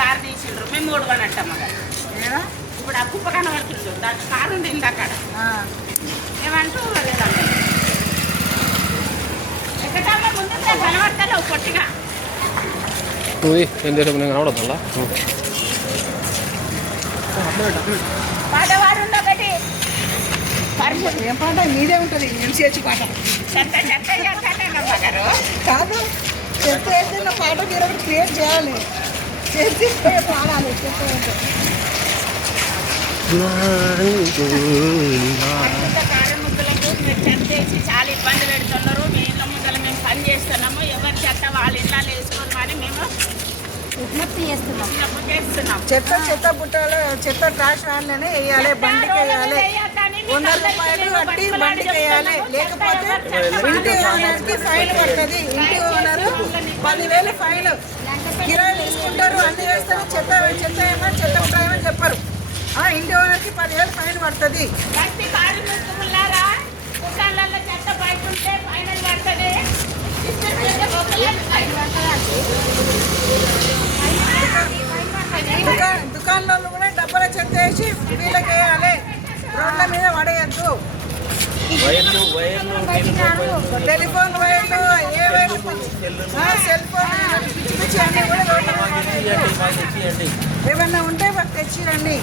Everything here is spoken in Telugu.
కారు తీసిండ్రు మేము ఓడవని అంటాం ఇప్పుడు ఆ కుప్ప కనబడుతుండ్రు దానికి కారు ఉంది అక్కడ ఏమంటూ ఎక్కడన్నా ముందు కనబడతా పొట్టిగా కనబడతా పాటవాడు ఒకటి ఏం పాట మీదే ఉంటుంది ఎంసీహెచ్ పాట కాదు చెత్త వేసిన పాట మీరు ఒకటి క్రియేట్ చేయాలి చేసి పాడాలి చెత్త కారు ముద్దలకు మీరు చెత్త వేసి చాలా ఇబ్బంది పెడుతున్నారు మీ ఇళ్ళ ముద్దలు మేము పని చేస్తున్నాము ఎవరి చెత్త వాళ్ళ ఇళ్ళలో వేసుకోరు కానీ మేము విజ్ఞప్తి చేస్తున్నాం చెత్త చెత్త బుట్టలో చెత్త ట్రాష్ వ్యాన్లోనే వేయాలి బండికి వేయాలి 100 రూపాయలు కట్టి బండికి వేయాలి లేకపోతే ఇంటి ఓనర్కి ఫైన్ పడుతుంది ఇంటి ఓనరు 10,000 ఫైన్ కిరాయి తీసుకుంటారు అన్ని వేస్తారు చెత్త ఏమో చెత్త ఉంటాయని చెప్పారు ఇంటి ఓనర్కి 10,000 ఫైన్ పడుతుంది దుకాణాలలో కూడా డబ్బుల చెత్త వేసి వీళ్ళకి వేయాలి రోడ్ల మీద పడేయద్దు టెలిఫోన్ వైర్లు ఏ వైర్లు సెల్ ఫోన్ పిచ్చి పిచ్చి అన్నీ కూడా రోడ్ల మీద ఏమన్నా ఉంటే మాకు తెచ్చిరండి